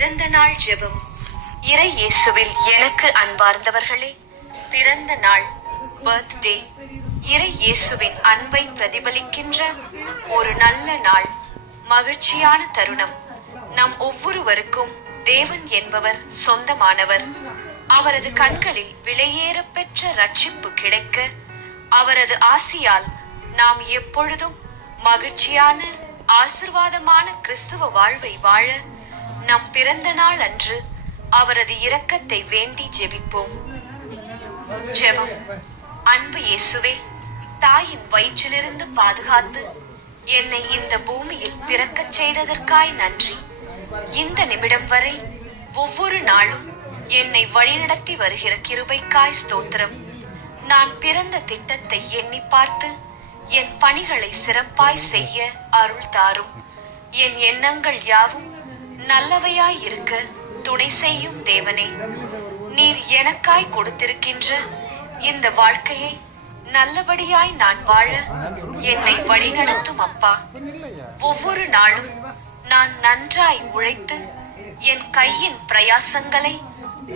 பிறந்த நாள் ஜெபம். இறை இயேசுவில் எனக்கு அன்பார்ந்தவர்களே, பிறந்த நாள் பர்த்டே இறை இயேசுவின் அன்பை பிரதிபலிக்கின்ற ஒரு நல்ல நாள், மகிழ்ச்சியான தருணம். நம் ஒவ்வொருவருக்கும் தேவன் என்பவர் சொந்தமானவர். அவரது கண்களில் விலையேற பெற்ற ரட்சிப்பு கிடைக்க, அவரது ஆசியால் நாம் எப்பொழுதும் மகிழ்ச்சியான ஆசிர்வாதமான கிறிஸ்துவ வாழ்வை வாழ நம் பிறந்த நாள் அன்று அவரது இரக்கத்தை வேண்டி ஜெபிப்போம். ஜெபம். அன்பு இயேசுவே, தாயின் வயிற்றிலிருந்து பாதுகாத்து என்னை இந்த பூமியில் பிறக்கச் செய்ததற்காய் நன்றி. இந்த நிமிடம் வரை ஒவ்வொரு நாளும் என்னை வழிநடத்தி வருகிற கிருபைக்காய் ஸ்தோத்திரம். நான் பிறந்த திட்டத்தை எண்ணி பார்த்து என் பணிகளை சிறப்பாய் செய்ய அருள் தாரும். என் எண்ணங்கள் யாவும் நல்லவையாய் இருக்க துணை செய்யும் தேவனே. நீர் எனக்காய் கொடுத்திருக்கின்ற இந்த வாழ்க்கையை நல்லபடியாய் நான் வாழ என்னை வழிநடத்தும் அப்பா. ஒவ்வொரு நாளும் நான் நன்றாய் உழைத்து என் கையின் பிரயாசங்களை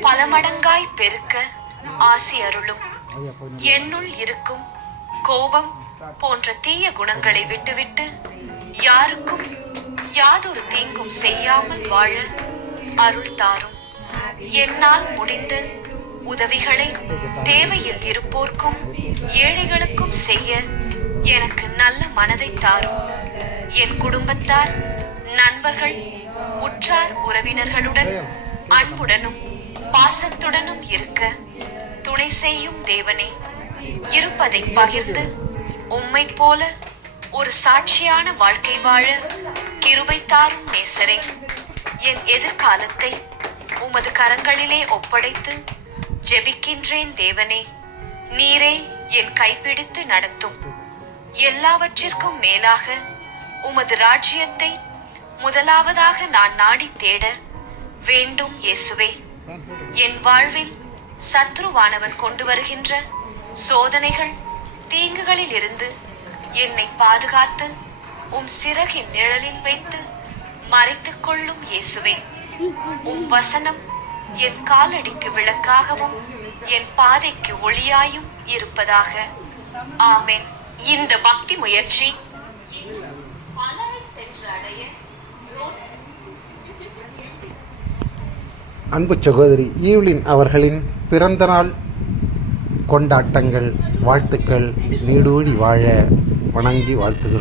பல மடங்காய் பெருக்க ஆசி அருளும். என்னுள் இருக்கும் கோபம் போன்ற தீய குணங்களை விட்டுவிட்டு யாருக்கும் யாதொரு தீங்கும் செய்யாமல் வாழ அருள் தாரும். என்னால் முடிந்த உதவிகளை தேவையில் இருப்போர்க்கும் ஏழைகளுக்கும் செய்ய எனக்கு நல்ல மனதை தாரும். என் குடும்பத்தார், நண்பர்கள், உற்றார் உறவினர்களுடன் அன்புடனும் பாசத்துடனும் இருக்க துணை செய்யும் தேவனே. இருப்பதை பகிர்ந்து உம்மை போல ஒரு சாட்சியான வாழ்க்கை வாழ கிருபை தாரும் நேசரே. என் எதிர்காலத்தை உமது கரங்களிலே ஒப்படைத்து ஜெபிக்கின்றேன் தேவனே. நீரே என் கைப்பிடித்து நடத்தும். எல்லாவற்றிற்கும் மேலாக உமது ராஜ்யத்தை முதலாவதாக நான் நாடி தேட வேண்டும் இயேசுவே. என் வாழ்வில் சத்ருவானவன் கொண்டு வருகின்ற சோதனைகள், தீங்குகளில் இருந்து என்னை பாதுகாத்து உம் சிறகின் நிழலில் வைத்து மறைத்துக் கொள்ளும் இயேசுவே. உம் வசனம் என் காலடிக்கு விளக்காகவும் என் பாதைக்கு ஒளியாயும் இருப்பதாக. ஆமென். இந்த பக்தி முயற்சி பலரை சென்று அடைய. அன்பு சகோதரி ஈவ்லின் அவர்களின் பிறந்தநாள் கொண்டாட்டங்கள், வாழ்த்துக்கள் நீடூழி வாழ வணங்கி வாழ்த்துகிறோம்.